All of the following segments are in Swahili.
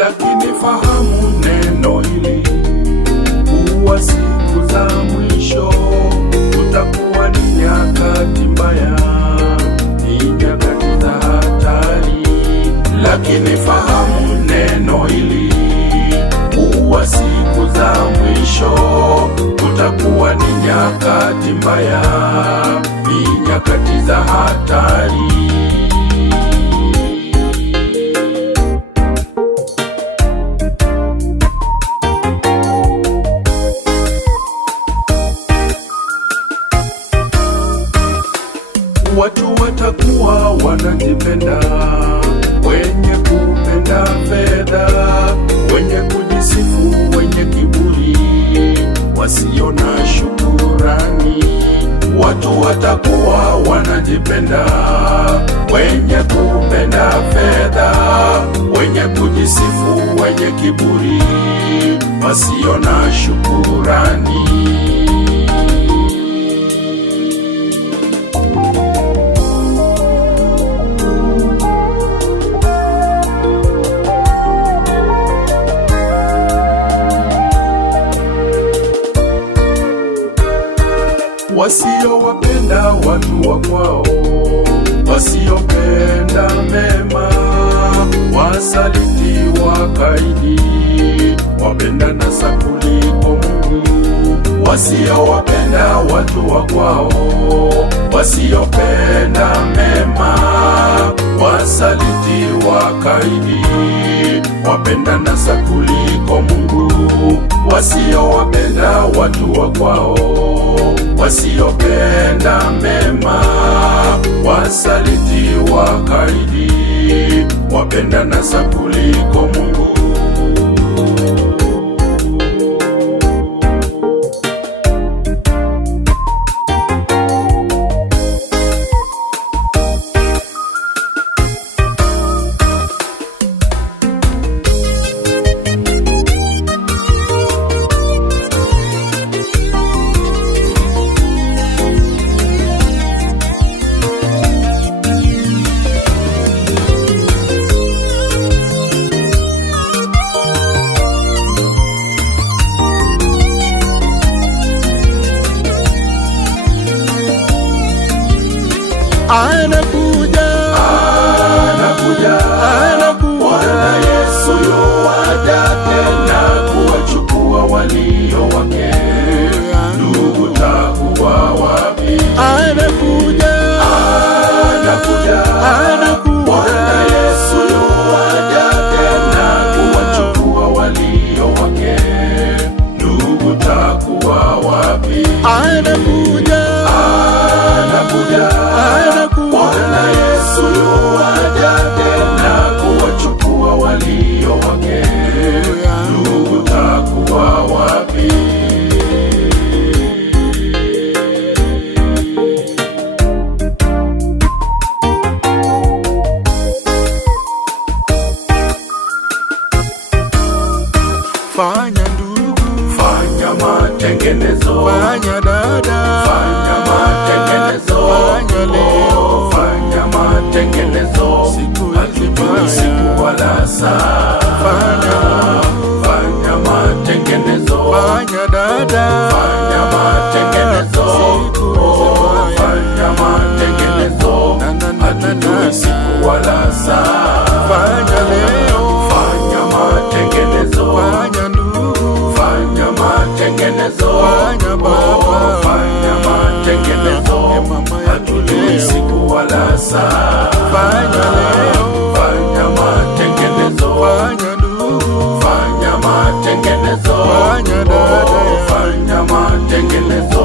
lakini fahamu neno hili, kuwa siku za mwisho kutakuwa ni nyakati mbaya, ni nyakati za hatari. Lakini fahamu neno hili, kuwa siku za mwisho kutakuwa ni nyakati mbaya, ni nyakati za hatari. Watu watakuwa wanajipenda, wenye kupenda fedha, wenye kujisifu, wenye kiburi, wasio na shukurani. Watu watakuwa wanajipenda, wenye kupenda fedha, wenye kujisifu, wenye kiburi, wasio na shukurani. Wasiowapenda watu wa kwao, wasiopenda mema, wasaliti, wakaidi, wapenda nasa kuliko Mungu. Wasiowapenda watu wa kwao, wasiopenda mema, wasaliti, wakaidi, wapenda nasa kuliko Mungu. Wasiowapenda watu wa kwao, wasiopenda mema, wasaliti, wakaidi, wapenda nasa kuliko Mungu. Anakuja, anakuja, anakuja. Bwana Yesu yuaja tena kuwachukua walio wake. Ndugu, takuwa wapi? anakuja, Anakuja, anakuja. Bwana Yesu yuaja tena kuwachukua walio wake. Ndugu, takuwa wapi? Anakuja, Anakuja, Bwana Yesu yuaja tena kuwachukua walio wake. Ndugu, takuwa wapi? Fanya ndugu, Fanya matengenezo, fanya dada, fanya matengenezo, fanya leo, fanya matengenezo, siku hizi hatujui siku wala saa. Fanya matengenezo, fanya dada, fanya matengenezo, fanya matengenezo, hatujui siku wala saa. fanya leo, Fanya matengenezo, fanya ndugu, fanya matengenezo, fanya baba, fanya matengenezo, hatujui siku wala saa. fanya leo, Fanya matengenezo, fanya ndugu, fanya matengenezo, fanya dada, fanya matengenezo,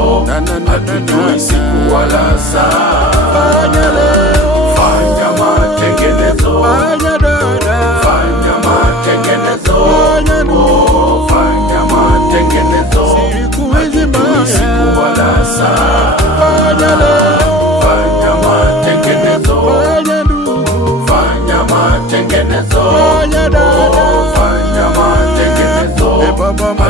hatujui siku wala saa. fanya leo, Fanya matengenezo, fanya dada, fanya matengenezo, fanya ndugu, fanya matengenezo, siku hizi hatujui siku wala saa. fanya leo, Fanya matengenezo, fanya ndugu, fanya matengenezo, fanya dada, fanya matengenezo, baba, mama,